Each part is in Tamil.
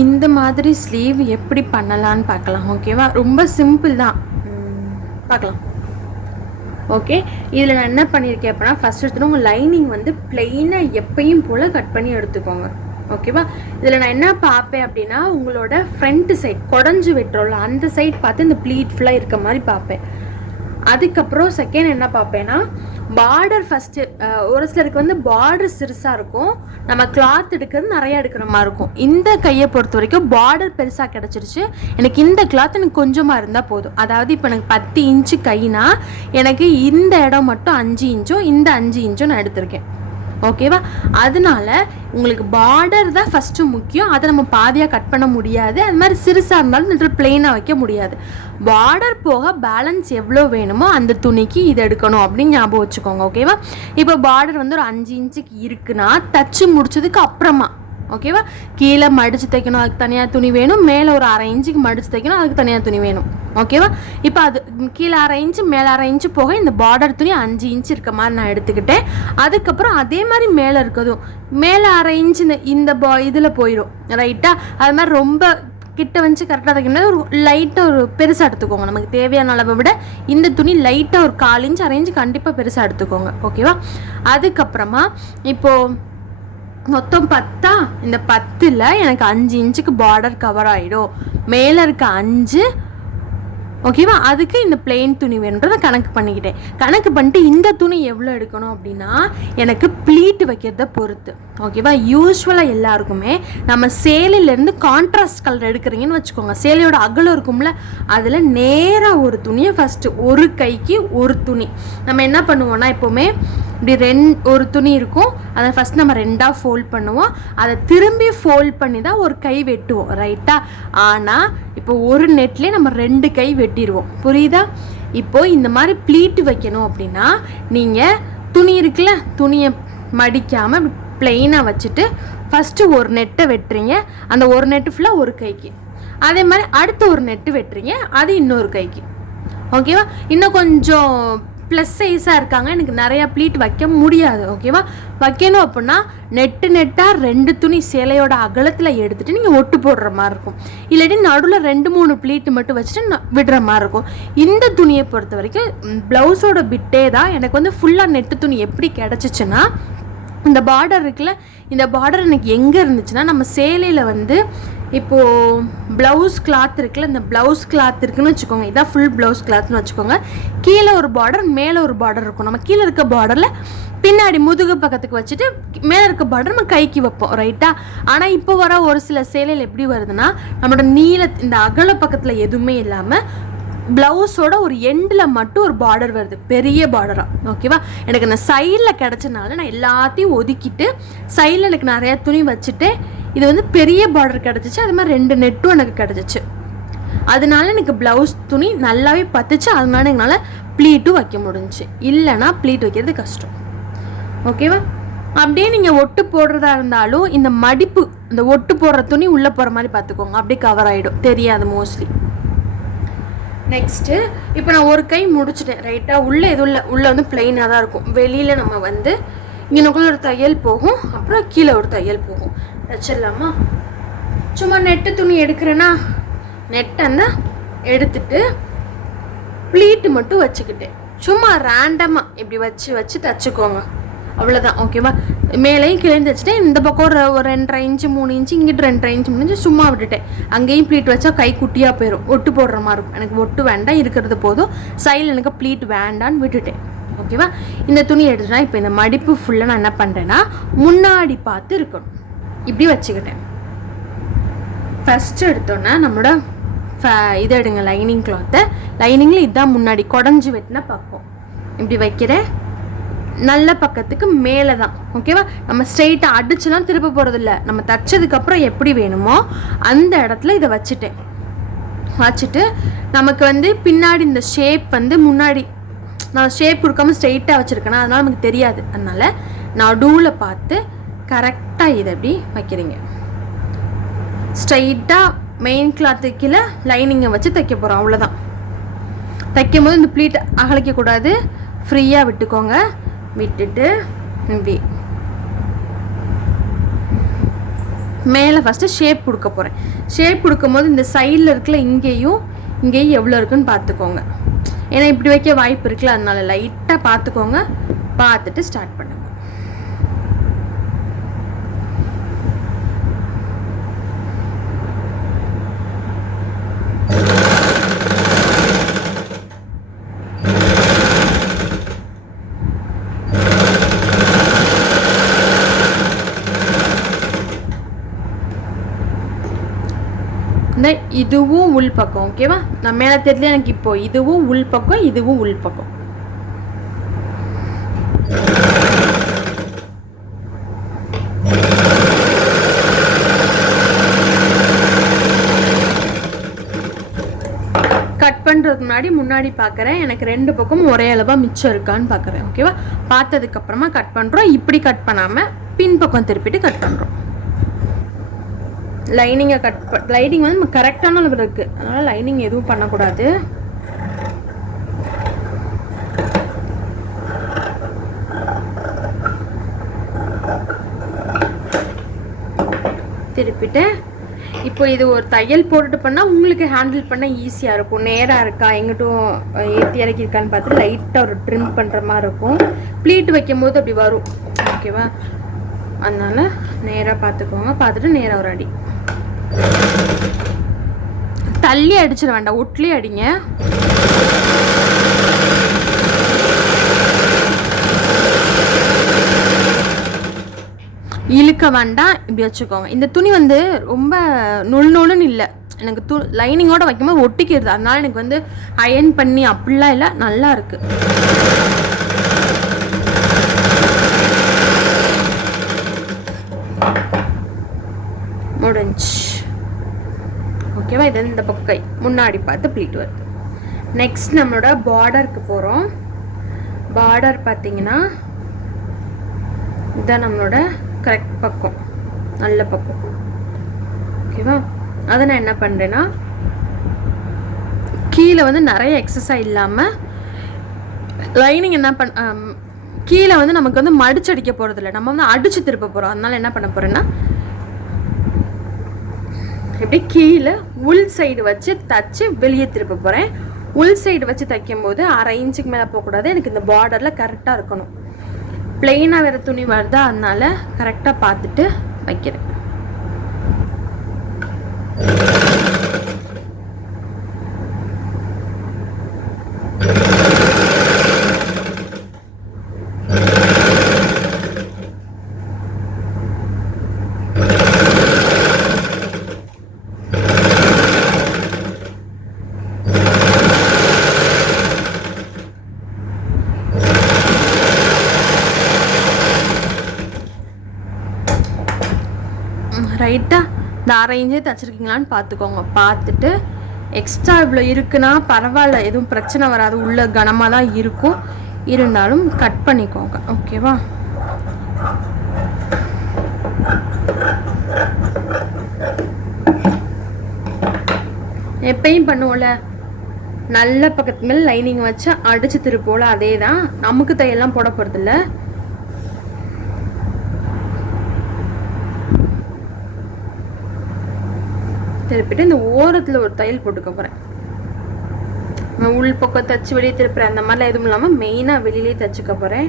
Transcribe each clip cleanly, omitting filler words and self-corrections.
இந்த மாதிரி ஸ்லீவ் எப்படி பண்ணலான்னு பார்க்கலாம். ஓகேவா, ரொம்ப சிம்பிள் தான், பார்க்கலாம். ஓகே, இதில் நான் என்ன பண்ணியிருக்கேன் அப்படின்னா, ஃபஸ்ட் எடுத்துகிட்டு உங்கள் லைனிங் வந்து பிளெயினாக எப்பயும் போல் கட் பண்ணி எடுத்துக்கோங்க. ஓகேவா, இதில் நான் என்ன பார்ப்பேன் அப்படின்னா, உங்களோட ஃப்ரண்ட் சைட் குடஞ்சி வெட்டுறோம்ல அந்த சைட் பார்த்து இந்த ப்ளீட் ஃபுல்லாக இருக்க மாதிரி பார்ப்பேன். அதுக்கப்புறம் செகண்ட் என்ன பார்ப்பேன்னா, பார்டர் ஃபஸ்ட்டு ஒரு சிலருக்கு வந்து பார்டர் சிறுசாக இருக்கும், நம்ம கிளாத் எடுக்கிறது நிறையா எடுக்கிற மாதிரி இருக்கும். இந்த கையை பொறுத்த வரைக்கும் பார்டர் பெருசாக கிடச்சிருச்சு, எனக்கு இந்த கிளாத் எனக்கு கொஞ்சமாக இருந்தால் போதும். அதாவது இப்போ எனக்கு 10 இன்ச்சு கைனா எனக்கு இந்த இடம் மட்டும் 5 இன்ச்சும் இந்த 5 இன்ச்சும் நான் எடுத்திருக்கேன். ஓகேவா, அதனால உங்களுக்கு பார்டர் தான் ஃபஸ்ட்டு முக்கியம். அதை நம்ம பாதியாக கட் பண்ண முடியாது, அது மாதிரி சிறுசாக இருந்தாலும் இந்த பிளெயினாக வைக்க முடியாது. பார்டர் போக பேலன்ஸ் எவ்வளோ வேணுமோ அந்த துணிக்கு இது எடுக்கணும் அப்படின்னு ஞாபகம் வச்சுக்கோங்க. ஓகேவா, இப்போ பார்டர் வந்து ஒரு 5 இன்ச்சுக்கு இருக்குன்னா தச்சு முடிச்சதுக்கு அப்புறமா, ஓகேவா, கீழே மடித்து தைக்கணும், அதுக்கு தனியாக துணி வேணும், மேலே ஒரு 1/2 இன்ச்சுக்கு மடித்து தைக்கணும், அதுக்கு தனியாக துணி வேணும். ஓகேவா, இப்போ அது கீழே 1/2 இன்ச்சு மேலே 1/2 இன்ச்சு போக இந்த பார்டர் துணி 5 இன்ச்சு இருக்க மாதிரி நான் எடுத்துக்கிட்டேன். அதுக்கப்புறம் அதே மாதிரி மேலே இருக்கதும் மேலே 1/2 இன்ச்சு இந்த இதில் போயிடும், ரைட்டா. அது மாதிரி ரொம்ப கிட்ட வந்து கரெக்டாக தைக்கணும். ஒரு லைட்டாக ஒரு பெருசாக எடுத்துக்கோங்க, நமக்கு தேவையான அளவை விட இந்த துணி லைட்டாக ஒரு 1/4 இன்ச்சு 1/2 இன்ச்சு கண்டிப்பாக பெருசாக எடுத்துக்கோங்க. ஓகேவா, அதுக்கப்புறமா இப்போது மொத்தம் 10, இந்த 10ல் எனக்கு 5 இன்ச்சுக்கு பார்டர் கவர் ஆகிடும், மேலே இருக்க 5. ஓகேவா, அதுக்கு இந்த பிளெயின் துணி வேணுன்றதை கணக்கு பண்ணிக்கிட்டேன். கணக்கு பண்ணிட்டு இந்த துணி எவ்வளோ எடுக்கணும் அப்படின்னா, எனக்கு ப்ளீட் வைக்கிறத பொறுத்து. ஓகேவா, யூஸ்வலாக எல்லாருக்குமே நம்ம சேலையிலேருந்து கான்ட்ராஸ்ட் கலர் எடுக்கிறீங்கன்னு வச்சுக்கோங்க, சேலையோட அகலம் இருக்கும்ல, அதில் நேராக ஒரு துணியை ஃபஸ்ட்டு ஒரு கைக்கு ஒரு துணி நம்ம என்ன பண்ணுவோம்னா, எப்போவுமே இப்படி ஒரு துணி இருக்கும், அதை ஃபஸ்ட் நம்ம 2ஆக ஃபோல்ட் பண்ணுவோம், அதை திரும்பி ஃபோல்ட் பண்ணி தான் ஒரு கை வெட்டுவோம், ரைட்டா. ஆனால் இப்போ ஒரு நெட்லேயே நம்ம 2 கை வெட்டிடுவோம், புரியுதா. இப்போது இந்த மாதிரி ப்ளீட்டு வைக்கணும் அப்படின்னா, நீங்கள் துணி இருக்குல்ல, துணியை மடிக்காமல் பிளெயினாக வச்சுட்டு ஃபஸ்ட்டு ஒரு நெட்டை வெட்டுறீங்க, அந்த ஒரு நெட்டு ஃபுல்லாக ஒரு கைக்கு, அதே மாதிரி அடுத்த ஒரு நெட்டு வெட்டுறீங்க, அது இன்னொரு கைக்கு. ஓகேவா, இன்னும் கொஞ்சம் ப்ளஸ் சைஸாக இருக்காங்க, எனக்கு நிறையா ப்ளீட் வைக்க முடியாது. ஓகேவா, வைக்கணும் அப்படின்னா நெட்டாக 2 துணி சேலையோட அகலத்தில் எடுத்துகிட்டு நீங்கள் ஒட்டு போடுற மாதிரி இருக்கும், இல்லாட்டி நடுவில் 2-3 ப்ளீட்டு மட்டும் வச்சுட்டு விடுற மாதிரி இருக்கும். இந்த துணியை பொறுத்த வரைக்கும் ப்ளவுஸோட பிட்டே தான் எனக்கு வந்து ஃபுல்லாக நெட்டு துணி எப்படி கிடச்சிச்சின்னா, இந்த பார்டர் இருக்குல்ல, இந்த பார்டர் எனக்கு எங்கே இருந்துச்சுன்னா, நம்ம சேலையில் வந்து இப்போது ப்ளவுஸ் கிளாத் இருக்குல்ல, இந்த ப்ளவுஸ் கிளாத் இருக்குன்னு வச்சுக்கோங்க, இதான் ஃபுல் ப்ளவுஸ் கிளாத்னு வச்சுக்கோங்க. கீழே ஒரு பார்டர் மேலே ஒரு பார்டர் இருக்கும், நம்ம கீழே இருக்க பார்டரில் பின்னாடி முதுகு பக்கத்துக்கு வச்சுட்டு மேலே இருக்க பார்டர் நம்ம கைக்கு வைப்போம், ரைட்டா. ஆனால் இப்போ வர ஒரு சில சேலையில் எப்படி வருதுன்னா, நம்மளோட இந்த அகல பக்கத்தில் எதுவுமே இல்லாமல் ப்ளவுஸோட ஒரு எண்டில் மட்டும் ஒரு பார்டர் வருது, பெரிய பார்டராக. ஓகேவா, எனக்கு அந்த சைடில் கிடச்சனால நான் எல்லாத்தையும் ஒதுக்கிட்டு சைடில் எனக்கு நிறையா துணி வச்சுட்டு இது வந்து பெரிய பார்டர் கிடச்சிச்சு, அது மாதிரி 2 நெட்டும் எனக்கு கிடச்சிச்சு. அதனால எனக்கு ப்ளவுஸ் துணி நல்லாவே பத்துச்சு, அதனால எங்களால் ப்ளீட்டும் வைக்க முடிஞ்சிச்சு, இல்லைனா ப்ளீட் வைக்கிறது கஷ்டம். ஓகேவா, அப்படியே நீங்கள் ஒட்டு போடுறதா இருந்தாலும் இந்த மடிப்பு, இந்த ஒட்டு போடுற துணி உள்ளே போகிற மாதிரி பார்த்துக்கோங்க, அப்படியே கவர் ஆகிடும், தெரியாது மோஸ்ட்லி. நெக்ஸ்ட்டு இப்போ நான் ஒரு கை முடிச்சுட்டேன், ரைட்டாக. உள்ளே எதுவும் இல்லை, உள்ளே வந்து பிளெயினாக தான் இருக்கும். வெளியில் நம்ம வந்து இங்கனுக்குள்ள ஒரு தையல் போகும், அப்புறம் கீழே ஒரு தையல் போகும், வச்சிடலாமா. சும்மா நெட்டு துணி எடுக்கிறேன்னா நெட்டை எடுத்துட்டு ப்ளீட்டு மட்டும் வச்சுக்கிட்டேன், சும்மா ரேண்டமாக இப்படி வச்சு தைச்சிக்கோங்க, அவ்வளோதான். ஓகேவா, மேலேயும் கீழே தைச்சிட்டேன். இந்த பக்கம் ஒரு 2.5 இன்ச்சு 3 இன்ச்சு, இங்கிட்டு 2.5 இன்ச்சு 3 இன்ச்சு சும்மா விட்டுட்டேன். அங்கேயும் ப்ளீட் வச்சா கை குட்டியாக போயிடும், ஒட்டு போடுற மாதிரி இருக்கும். எனக்கு ஒட்டு வேண்டாம், இருக்கிறது போதும், சைடில் எனக்கு ப்ளீட் வேண்டான்னு விட்டுட்டேன். ஓகேவா, இந்த துணி எடுத்துட்டா இப்போ இந்த மடிப்பு ஃபுல்லாக நான் என்ன பண்ணுறேன்னா, முன்னாடி பார்த்து இருக்கணும், இப்படி வச்சுக்கிட்டேன். ஃபஸ்ட்டு எடுத்தோன்னா நம்மளோட இதை எடுங்க, லைனிங் கிளாத்தை. லைனிங்கில் இதுதான் முன்னாடி குடஞ்சி வெட்டின பக்கம், இப்படி வைக்கிறேன், நல்ல பக்கத்துக்கு மேலே தான். ஓகேவா, நம்ம ஸ்ட்ரெயிட்டாக அடிச்சுலாம் திருப்ப போகிறதில்ல, நம்ம தைச்சதுக்கப்புறம் எப்படி வேணுமோ அந்த இடத்துல இதை வச்சுட்டு நமக்கு வந்து பின்னாடி இந்த ஷேப் வந்து முன்னாடி நான் ஷேப் கொடுக்காம ஸ்ட்ரெயிட்டாக வச்சுருக்கேன்னா அதனால் நமக்கு தெரியாது, அதனால் நடுவில் பார்த்து கரெக்டாக இதை எப்படி வைக்கிறீங்க. ஸ்ட்ரெயிட்டாக மெயின் கிளாத்து கீழே லைனிங்கை வச்சு தைக்க போகிறோம், அவ்வளோதான். தைக்கும் போது இந்த ப்ளீட் அகலிக்கக்கூடாது, ஃப்ரீயாக விட்டுக்கோங்க. விட்டுட்டு இப்படி மேலே ஃபஸ்ட்டு ஷேப் கொடுக்க போகிறேன். ஷேப் கொடுக்கும்போது இந்த சைடில் இருக்குல்ல, இங்கேயும் எவ்வளோ இருக்குன்னு பார்த்துக்கோங்க. ஏன்னா இப்படி வைக்க வாய்ப்பு இருக்குல்ல, அதனால லைட்டாக பார்த்துக்கோங்க. பார்த்துட்டு ஸ்டார்ட் பண்ணுங்க. இதுவும் உள் பக்கம். ஓகேவா, நான் மேலே தெரியல எனக்கு. இப்போ இதுவும் உள் பக்கம், இதுவும் உள் பக்கம். கட் பண்ணுறதுக்கு முன்னாடி பார்க்குறேன், எனக்கு 2 பக்கமும் ஒரே அளவாக மிச்சம் இருக்கான்னு பார்க்குறேன். ஓகேவா, பார்த்ததுக்கப்புறமா கட் பண்ணுறோம். இப்படி கட் பண்ணாமல் பின் பக்கம் திருப்பிட்டு கட் பண்ணுறோம். லைனிங்கை லைனிங் வந்து நம்ம கரெக்டான அளவு இருக்குது, அதனால் லைனிங் எதுவும் பண்ணக்கூடாது. திருப்பிட்டு இப்போ இது ஒரு தையல் போட்டுட்டு பண்ணால் உங்களுக்கு ஹேண்டில் பண்ண ஈஸியாக இருக்கும். நேராக இருக்கா, எங்கிட்டும் ஏற்றி இறக்கி இருக்கான்னு பார்த்து லைட்டாக ஒரு ட்ரிம் பண்ணுற மாதிரி இருக்கும். ப்ளீட் வைக்கும் போது அப்படி வரும். ஓகேவா, அதனால் நேராக பார்த்துக்கோங்க. பார்த்துட்டு நேராக ஒரு அடி. தள்ளி அடிச்சிட வேண்டாம், ஒட்லி அடிங்க. இழுக்க வேண்டாம், இப்படி வச்சுக்கோங்க. இந்த துணி வந்து ரொம்ப நுள்ளுன்னு இல்லை, எனக்கு லைனிங்கோட வைக்கும்போது ஒட்டிக்கிறது. அதனால எனக்கு வந்து அயன் பண்ணி அப்படிலாம் இல்லை, நல்லா இருக்கு. முடிஞ்சு. ஓகேவா, இது இந்த பக்கம் கை முன்னாடி பார்த்து ப்ளீட் வருது. நெக்ஸ்ட் நம்மளோட பார்டருக்கு போகிறோம். பார்டர் பார்த்தீங்கன்னா இதுதான் நம்மளோட கரெக்ட் பக்கம், நல்ல பக்கம். ஓகேவா, அதை நான் என்ன பண்ணுறேன்னா, கீழே வந்து நிறைய எக்ஸஸாக இல்லாமல் லைனிங் என்ன கீழே வந்து நமக்கு வந்து மடிச்சடிக்க போகிறதில்ல, நம்ம வந்து அடித்து திருப்ப போகிறோம். அதனால என்ன பண்ண போகிறேன்னா, இப்படி கீழே உள் சைடு வச்சு தச்சு வெளியே திருப்ப போகிறேன். உள் சைடு வச்சு தைக்கும் போது 1/2 இன்ச்சுக்கு மேலே போகக்கூடாது. எனக்கு இந்த பார்டரில் கரெக்டாக இருக்கணும். பிளெயினாக வேறு துணி வருதா, அதனால கரெக்டாக பார்த்துட்டு வைக்கிறேன். ரைட்டாக இந்த 1/2 இன்ச்சே தைச்சிருக்கீங்களான்னு பார்த்துக்கோங்க. பார்த்துட்டு எக்ஸ்ட்ரா இவ்வளோ இருக்குன்னா பரவாயில்ல, எதுவும் பிரச்சனை வராது. உள்ள கனமாக தான் இருக்கும், இருந்தாலும் கட் பண்ணிக்கோங்க. ஓகேவா, எப்பயும் பண்ணுவோம்ல, நல்ல பக்கத்து மேலே லைனிங் வச்சு அடித்து திருப்போல, அதே தான். நமக்கு தையெல்லாம் போட போகிறதில்ல. திருப்பிட்டு இந்த ஓரத்தில் ஒரு தையல் போட்டுக்க போகிறேன். உள் பக்கம் தச்சு வெளியே திருப்புறேன், அந்த மாதிரிலாம் எதுவும் இல்லாமல் மெயினாக வெளியிலே தச்சுக்க போகிறேன்.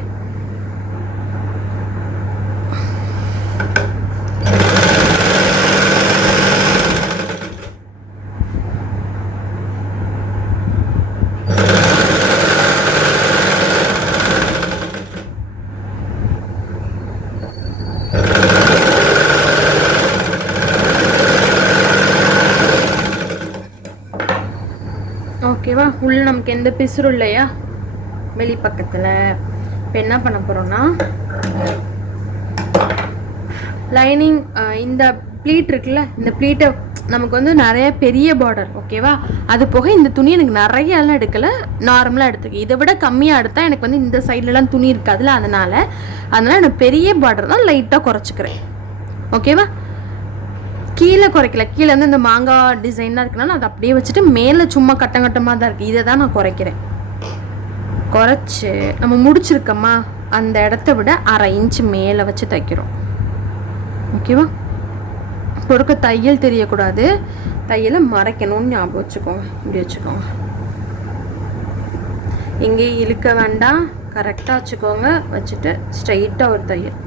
ஓகேவா, உள்ள நமக்கு எந்த பிசுறும் இல்லையா வெளி பக்கத்தில். இப்போ என்ன பண்ண போகிறோம்னா, லைனிங் இந்த ப்ளீட் இருக்குல்ல, இந்த ப்ளீட்டை நமக்கு வந்து நிறைய பெரிய பார்டர். ஓகேவா, அது போக இந்த துணி எனக்கு நிறையெல்லாம் எடுக்கலை, நார்மலாக எடுத்துக்க. இதை விட கம்மியாக எடுத்தால் எனக்கு வந்து இந்த சைட்லலாம் துணி இருக்காதுல்ல, அதனால் எனக்கு பெரிய பார்டர் தான் லைட்டாக குறைச்சிக்கிறேன். ஓகேவா, கீழே குறைக்கல, கீழே வந்து இந்த மாங்காய் டிசைன் தான் இருக்குன்னா அதை அப்படியே வச்சுட்டு மேலே சும்மா கட்டமாக தான் இருக்குது, இதை தான் நான் குறைக்கிறேன். குறைச்சி நம்ம முடிச்சிருக்கோமா அந்த இடத்த விட 1/2 இன்ச்சு மேலே வச்சு தைக்கிறோம். ஓகேவா, கொடுக்க தையல் தெரியக்கூடாது, தையலை மறைக்கணும்னு ஞாபகம் வச்சுக்கோங்க. இப்படி வச்சுக்கோங்க, எங்கேயும் இழுக்க வேண்டாம், கரெக்டாக வச்சுக்கோங்க. வச்சுட்டு ஸ்ட்ரைட்டாக ஒரு தையல்.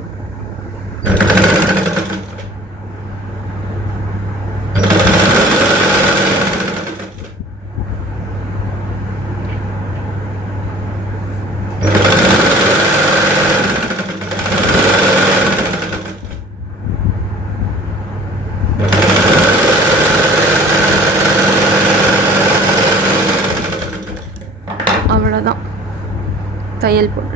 அவ்வளோதான், தையல் போட்டு